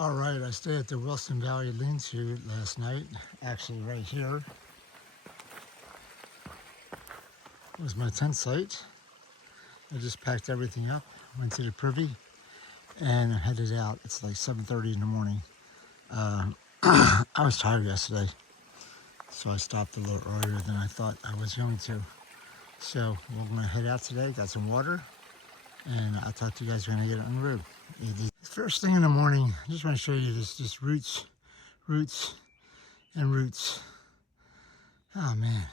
All right, I stayed at the Wilson Valley Lean-To last night, actually right here. It was my tent site. I just packed everything up, went to the privy, and headed out. It's like 7:30 in the morning. I was tired yesterday, so I stopped a little earlier than I thought I was going to. So we're gonna head out today, got some water, and I'll talk to you guys when I get on the road. First thing in the morning, I just want to show you this, just roots, and roots. Oh man,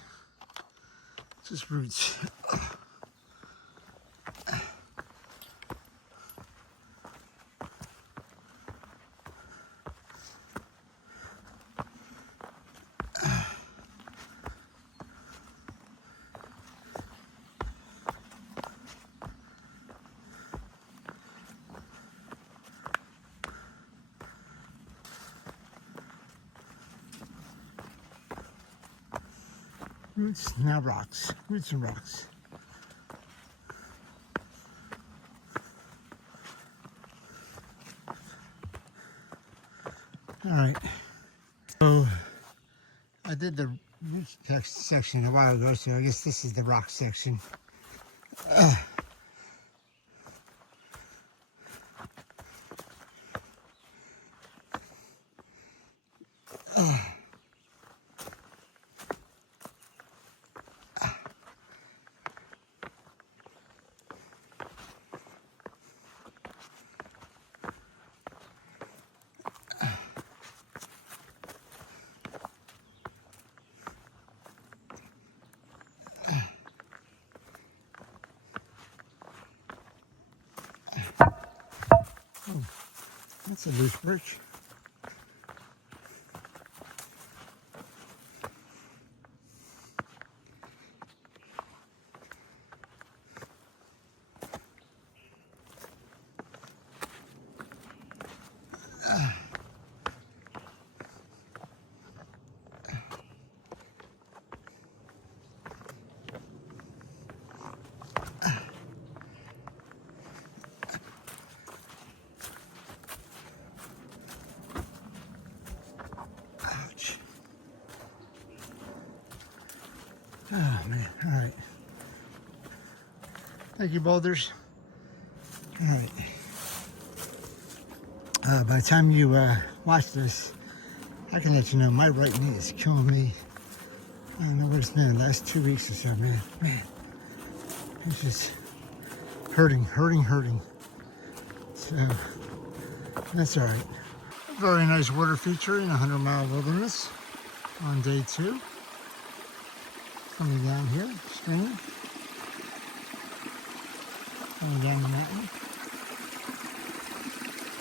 just roots. Roots, now rocks. Roots and rocks. All right. So I did the roots section a while ago, so I guess this is the rock section. Oh, that's a loose birch. Oh man, all right. Thank you, boulders. All right. By the time you watch this, I can let you know my right knee is killing me. I don't know what it's been the last 2 weeks or so, man. It's just hurting. So, that's all right. A very nice water feature in a 100-mile wilderness on day 2. Coming down here, stream, coming down the mountain.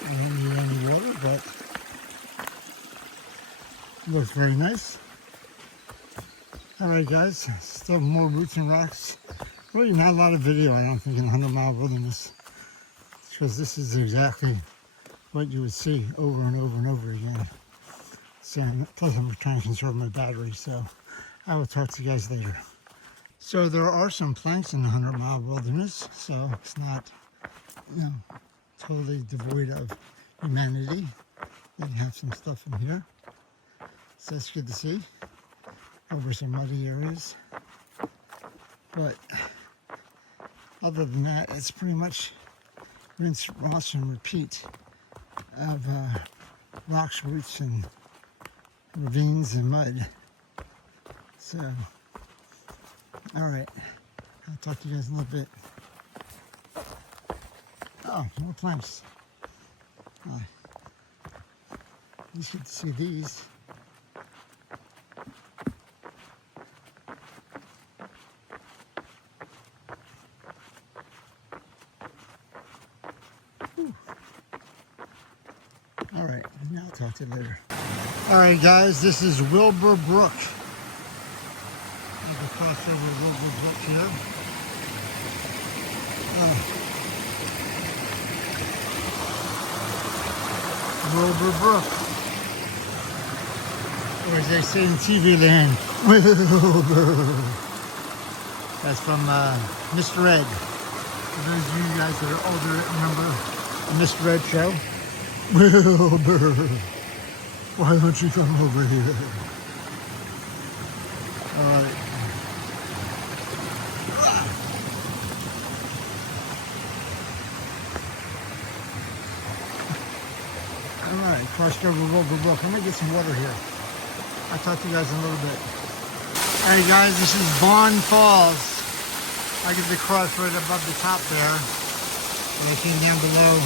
I don't need any water, but it looks very nice. All right, guys, still more roots and rocks. Really not a lot of video, I don't think, in 100-mile wilderness, because this is exactly what you would see over and over and over again. So, plus I'm trying to conserve my battery, so I will talk to you guys later. So there are some planks in the 100-mile wilderness, so it's not, totally devoid of humanity. They have some stuff in here, so that's good to see. Over some muddy areas, but other than that, it's pretty much rinse, wash, and repeat of rocks, roots, and ravines and mud. So, all right, I'll talk to you guys in a little bit. Oh, more planks. You should see these. Whew. All right, now I'll talk to you later. All right, guys, this is Wilbur Brook. We'll cross over Wilbur Brook here. Wilbur Brook. Or as they say in TV land, Wilbur. That's from Mr. Ed. For those of you guys that are older that remember the Mr. Ed show. Wilbur, why don't you come over here? Alright. Alright, crossed over Wilbur Brook. Let me get some water here. I'll talk to you guys in a little bit. Alright guys, this is Vaughn Falls. I get the cross right above the top there. And I came down below,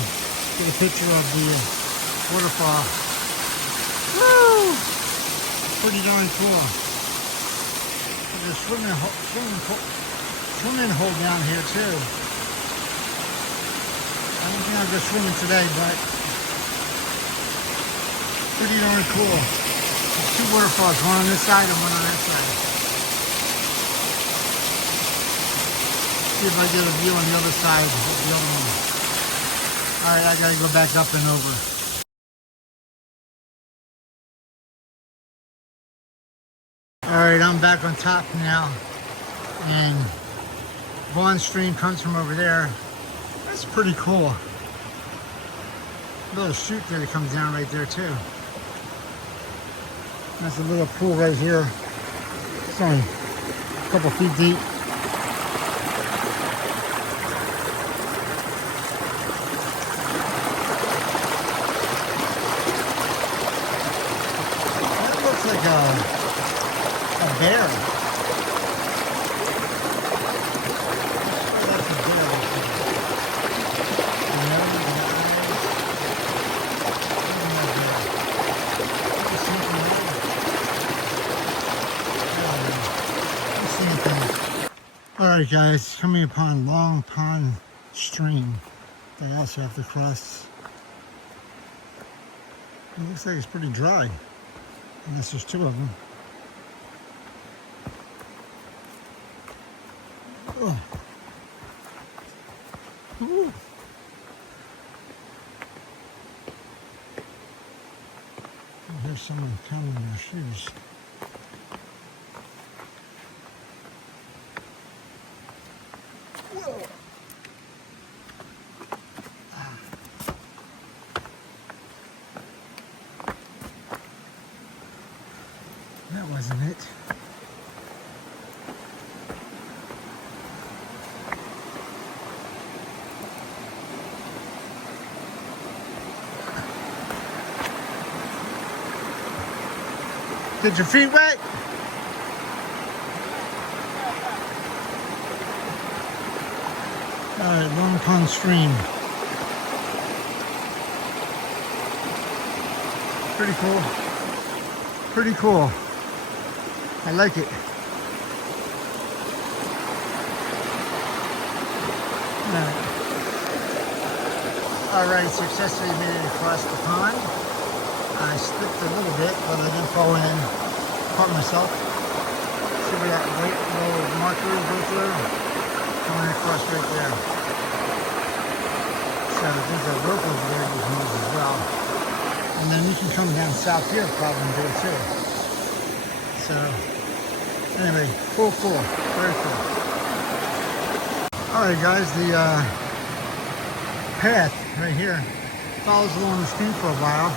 get a picture of the waterfall. Woo! Pretty darn cool. There's a swimming hole down here too. I don't think I'll go swimming today, but pretty darn cool. There's two waterfalls, one on this side and one on that side. See if I get a view on the other side of the other one. Alright, I gotta go back up and over. Alright, I'm back on top now. And Vaughn Stream comes from over there. That's pretty cool. A little chute there that comes down right there too. That's a little pool right here. It's only a couple feet deep. That looks like a bear. That's a bear. Alright guys, coming upon Long Pond Stream that I also have to cross. It looks like it's pretty dry, unless there's two of them. Oh. Ooh. I hear someone pounding their shoes. Whoa. That wasn't it. Get your feet wet? Alright, Long Pond Stream. Pretty cool. Pretty cool. I like it. Alright, successfully made it across the pond. I slipped a little bit, but I didn't fall in. Caught myself. See where that white little marker is right there? Going across right there. So there's a rope over there you can use as well. And then you can come down south here probably and do it too. So anyway, cool. Very cool. Alright guys, the path right here follows along the stream for a while.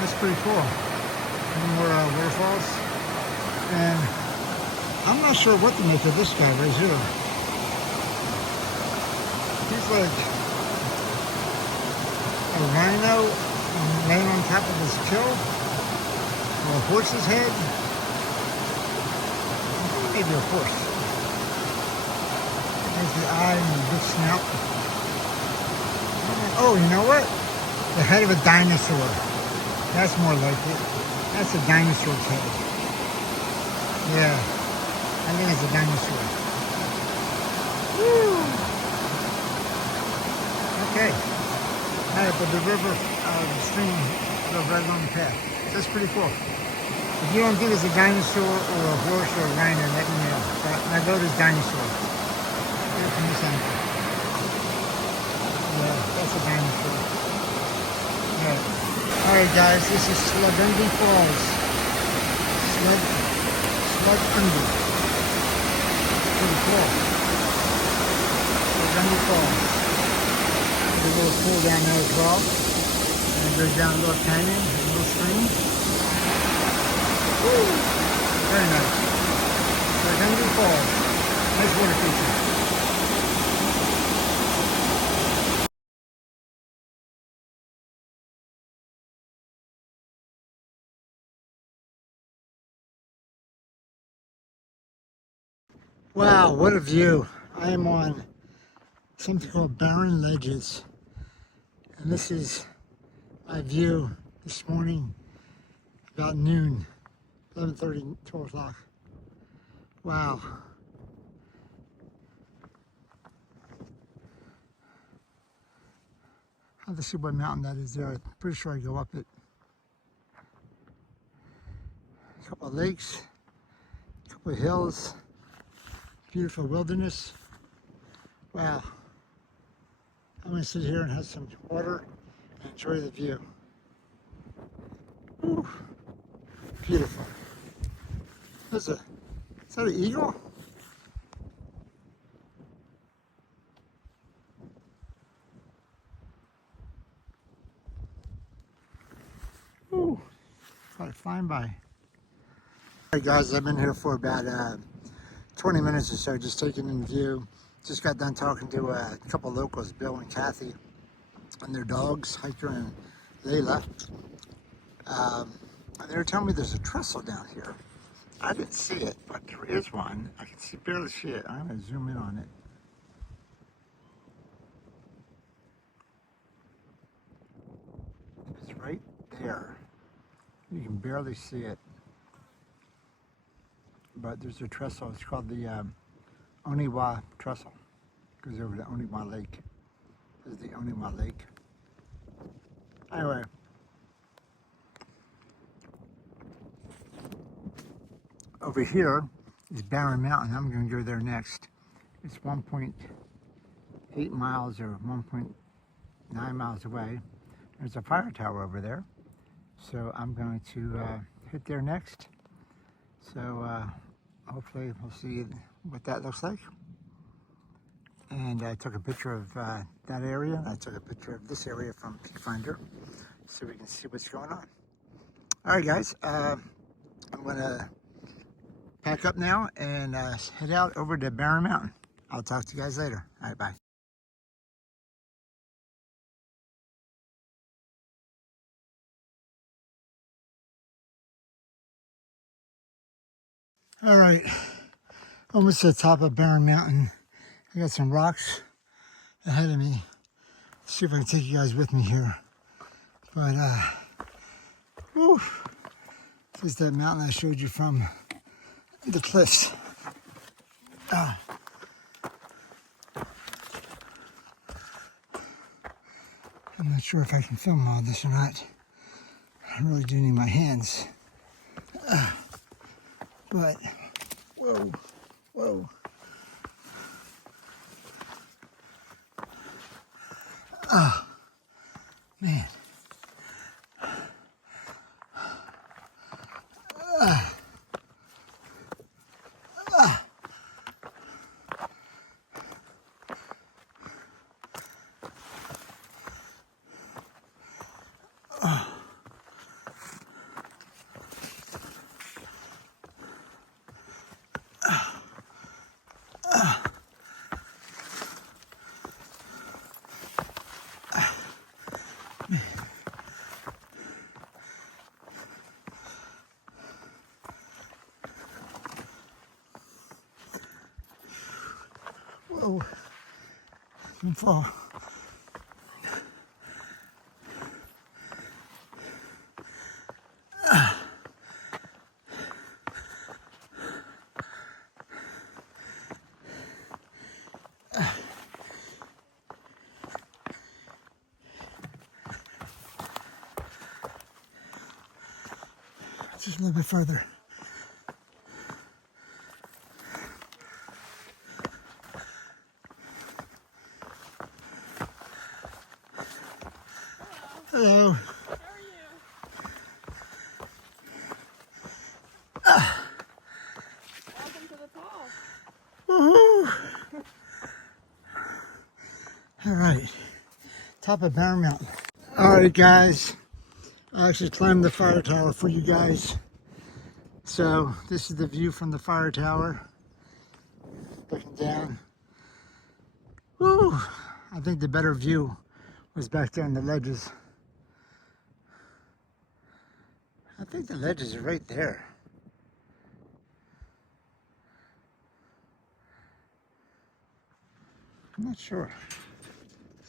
That's pretty cool. Any more waterfalls. And I'm not sure what to make of this guy right here. He's like a rhino laying on top of his kill, or a horse's head. Maybe a horse. There's the eye and the big snout. Oh, you know what? The head of a dinosaur. That's more like it. That's a dinosaur's head. Yeah, I think it's a dinosaur. Woo! Okay. Alright, but the river, the stream goes right along the path. That's pretty cool. If you don't think it's a dinosaur or a horse or a rhino, let me know. My vote is dinosaur. Here from this angle. Yeah, that's a dinosaur. Alright guys, this is Sluggundy Falls. Sluggundy. Pretty cool. Sluggundy Falls. There's a little pool down there as well. And it goes down a little canyon, a little stream. Woo! Very nice. So Henry Falls. Nice water feature. Wow, what a view. I am on something called Barren Ledges. And this is my view this morning about noon, 11:30, 12 o'clock. Wow. I have to see what mountain that is there. I'm pretty sure I go up it. A couple of lakes, a couple of hills, beautiful wilderness. Wow. I'm going to sit here and have some water and enjoy the view. Ooh, beautiful. Is that an eagle? Ooh, probably flying by. All right, guys, I've been here for about 20 minutes or so, just taking in view. Just got done talking to a couple locals, Bill and Kathy, and their dogs, Hiker and Layla. And they were telling me there's a trestle down here. I didn't see it, but there is one. I can barely see it. I'm going to zoom in on it. It's right there. You can barely see it. But there's a trestle. It's called the Oniwa Trestle. Goes over to Oniwa Lake. This is the Oniwa Lake. Anyway. Over here is Barren Mountain. I'm going to go there next. It's 1.8 miles or 1.9 miles away. There's a fire tower over there. So I'm going to hit there next. So hopefully we'll see what that looks like. And I took a picture of that area. I took a picture of this area from Peak Finder so we can see what's going on. All right, guys. I'm going to pack up now and head out over to Barren Mountain. I'll talk to you guys later. All right, bye. All right, almost to the top of Barren Mountain. I got some rocks ahead of me. Let's see if I can take you guys with me here. But, whew, this is that mountain I showed you from the cliffs. I'm not sure if I can film all this or not. I really do need my hands. But, whoa, whoa. Oh, man. Whoa, don't fall. Just a little bit further. Hello. How are you? Welcome to the top. Woohoo! All right, top of Barren Mountain. Alright guys, I actually climbed the fire tower for you guys. So this is the view from the fire tower. Looking down. Woo! I think the better view was back there on the ledges. I think the ledges are right there. I'm not sure.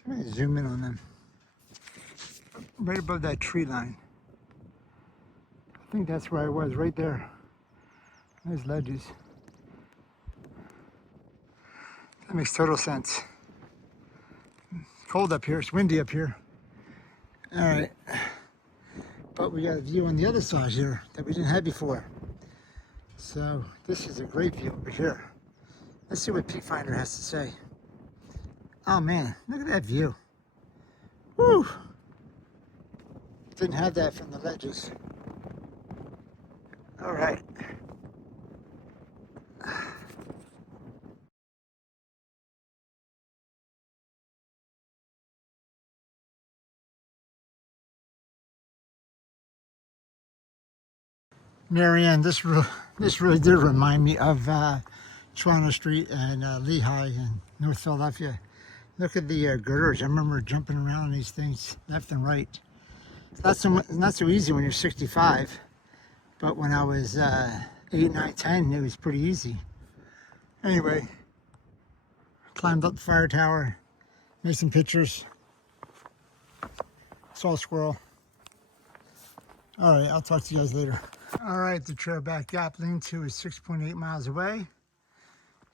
Let me zoom in on them. Right above that tree line. I think that's where I was, right there. Those ledges. That makes total sense. It's cold up here, it's windy up here. Alright. But we got a view on the other side here that we didn't have before. So this is a great view over here. Let's see what Peak Finder has to say. Oh man, look at that view. Woo! Didn't have that from the ledges. All right. Marianne, this really did remind me of Toronto Street and Lehigh and North Philadelphia. Look at the girders. I remember jumping around on these things left and right. It's not so easy when you're 65, but when I was 8, 9, 10, it was pretty easy. Anyway, climbed up the fire tower, made some pictures, saw a squirrel. All right, I'll talk to you guys later. All right, the Chairback Gap lean-to is 6.8 miles away.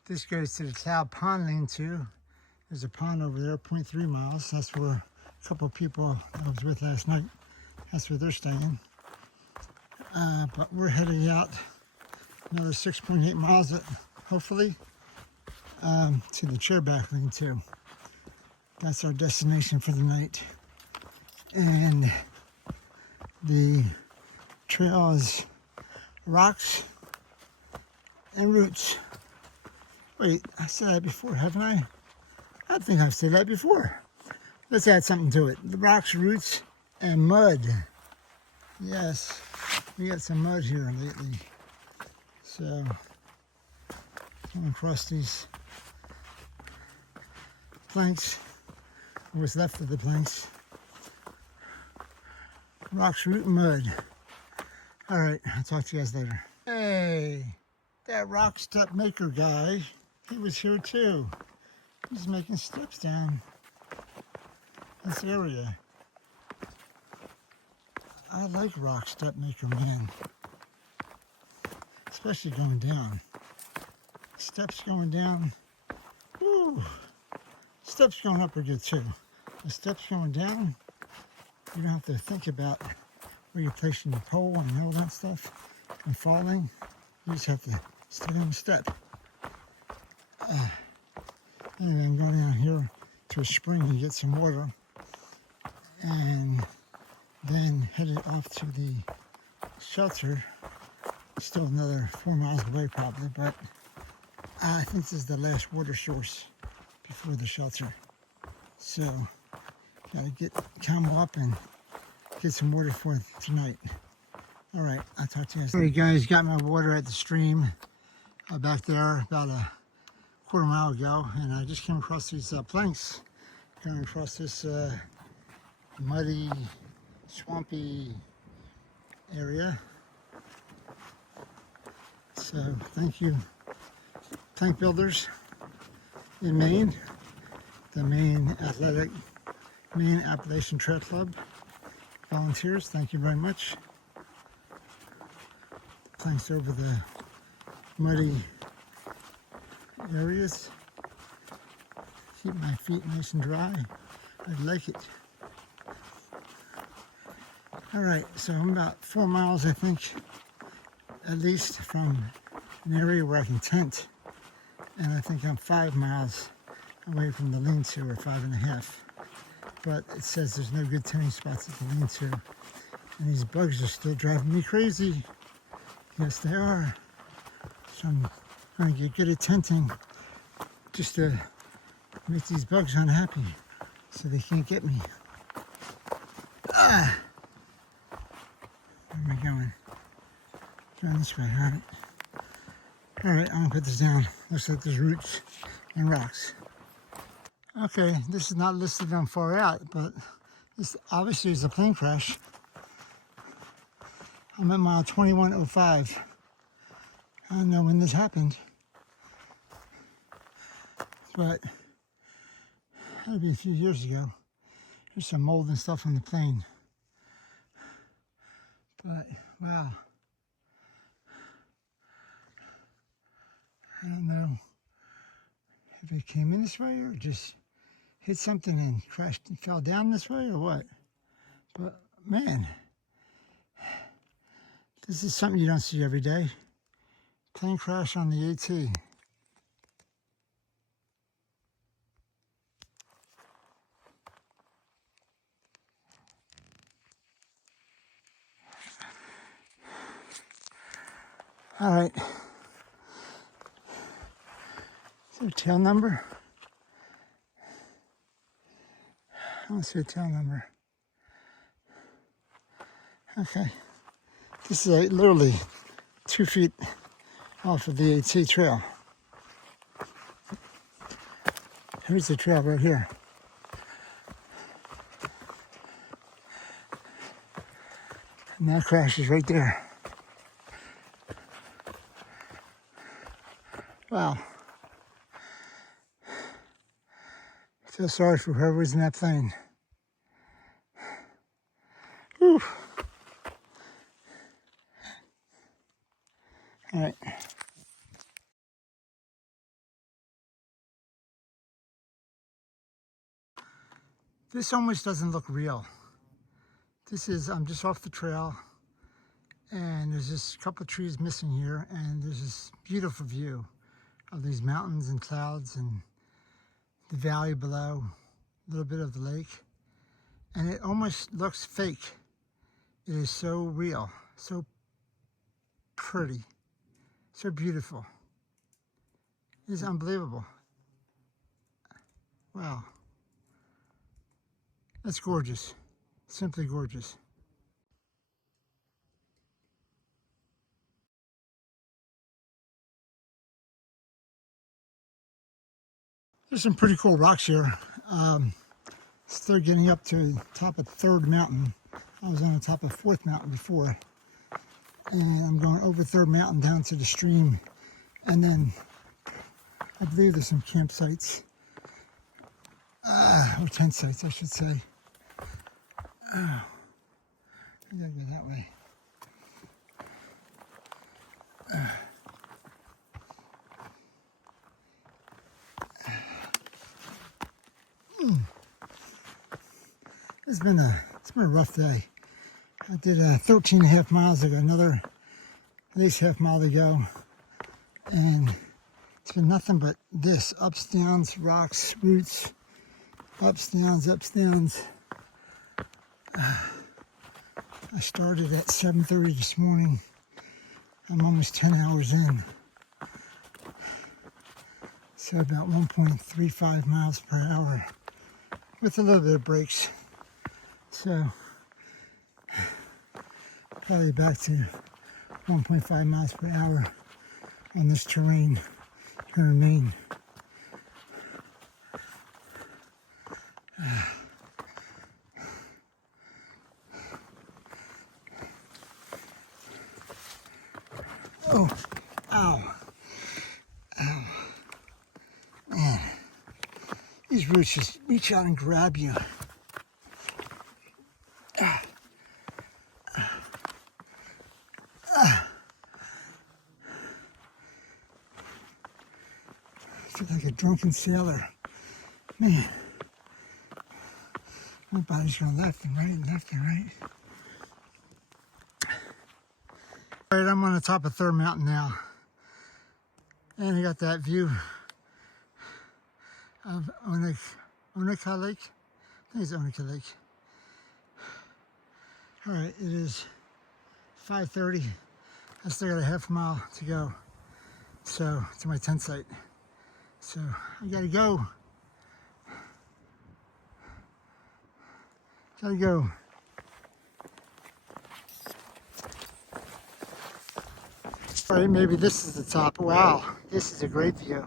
This goes to the Cloud Pond lean-to. There's a pond over there, 0.3 miles. That's where a couple of people I was with last night, that's where they're staying. But we're heading out another 6.8 miles, hopefully, to the Chairback lean-to. That's our destination for the night. And the trail is rocks and roots. Wait, I said that before, haven't I? I think I've said that before. Let's add something to it. The rocks, roots, and mud. Yes, we got some mud here lately. So, coming across these planks, or what's left of the planks. Rocks, root, and mud. All right, I'll talk to you guys later. Hey, that rock step maker guy, he was here too. He's making steps down this area. I like rock step maker, man. Especially going down. Steps going down. Woo! Steps going up are good too. The steps going down, you don't have to think about where you're placing your pole and all that stuff and falling. You just have to stay on the step. Anyway, I'm going down here to a spring to get some water and then headed off to the shelter. Still another 4 miles away probably, but I think this is the last water source before the shelter. So, gotta come up and get some water for tonight. All right, I'll talk to you guys later. All right, guys, got my water at the stream back there about a quarter mile ago, and I just came across these planks going across this muddy, swampy area. So thank you, plank builders in Maine, the Maine Appalachian Trail Club volunteers. Thank you very much. Planks over the muddy areas. Keep my feet nice and dry. I like it. All right, so I'm about 4 miles, I think, at least from an area where I can tent. And I think I'm 5 miles away from the lean-to, or 5.5. But it says there's no good tenting spots at the lean-to. And these bugs are still driving me crazy. Yes, they are. So I'm going to get good at tenting just to make these bugs unhappy so they can't get me. Ah! Where am I going? Going this way, alright. Alright, I'm gonna put this down. Looks like there's roots and rocks. Okay, this is not listed on far out, but this obviously is a plane crash. I'm at mile 2105. I don't know when this happened, but it had to be a few years ago. There's some mold and stuff on the plane. But, wow. I don't know if it came in this way or just hit something and crashed and fell down this way or what. But, man, this is something you don't see every day. Plane crash on the AT. All right. Is there a tail number? I don't see a tail number. Okay. This is like literally 2 feet off of the AT trail. Here's the trail right here. And that crash is right there. Wow. I feel sorry for whoever was in that plane. Whew. All right. This almost doesn't look real. This is, I'm just off the trail, and there's just a couple of trees missing here, and there's this beautiful view of these mountains and clouds and the valley below, a little bit of the lake, and it almost looks fake. It is so real, so pretty, so beautiful. It is unbelievable. Wow. That's gorgeous, simply gorgeous. There's some pretty cool rocks here. Still getting up to the top of Third Mountain. I was on the top of Fourth Mountain before. And I'm going over Third Mountain down to the stream. And then I believe there's some campsites. Or tent sites, I should say. I gotta go that way. It's been a rough day. I did 13 and a half miles. I got another at least half mile to go. And it's been nothing but this. Ups, downs, rocks, roots. Ups, downs, ups, downs. I started at 7:30 this morning. I'm almost 10 hours in. So about 1.35 miles per hour with a little bit of breaks. So probably back to 1.5 miles per hour on this terrain here in Maine. Oh, ow, ow, man, these roots just reach out and grab you. I feel like a drunken sailor. Man, my body's going left and right and left and right. All right, I'm on the top of Third Mountain now. And I got that view of Ona Lake. I think it's Ona Lake. All right, it is 5:30. I still got a half mile to go. So, to my tent site. So, I gotta go. Gotta go. All right, maybe this is the top. Wow, this is a great view.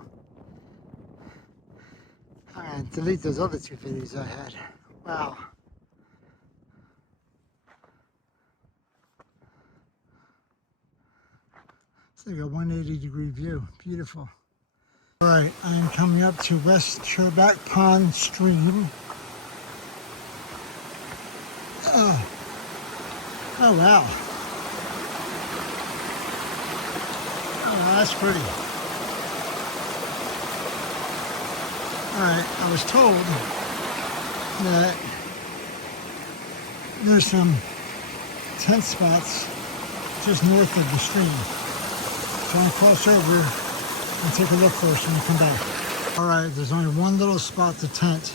All right, delete those other 2 videos I had. Wow. It's like a 180-degree view. Beautiful. All right, I am coming up to West Chairback Pond Stream. Oh, wow. Oh, that's pretty. All right, I was told that there's some tent spots just north of the stream. So I'm going to cross over and take a look first and come back. All right, there's only one little spot to tent.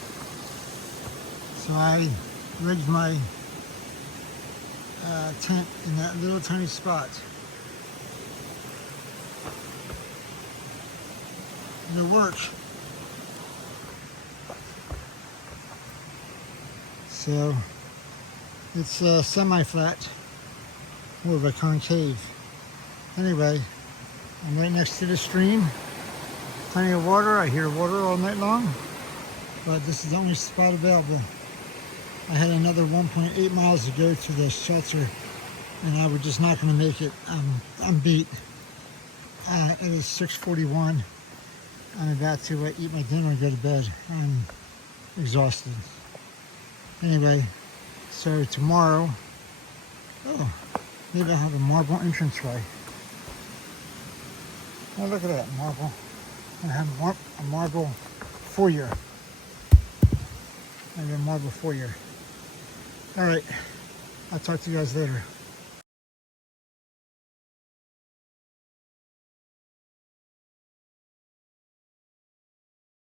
So I rigged my tent in that little tiny spot. And it works. So it's semi-flat, more of a concave. Anyway, I'm right next to the stream. Plenty of water. I hear water all night long, but this is the only spot available. I had another 1.8 miles to go to the shelter, and I was just not going to make it. I'm beat. It is 6:41. I'm about to eat my dinner and go to bed. I'm exhausted. Anyway, so tomorrow, oh, maybe I'll have a marble entranceway. Oh, look at that, marble. I'm going to have a marble foyer. Maybe a marble foyer. All right, I'll talk to you guys later.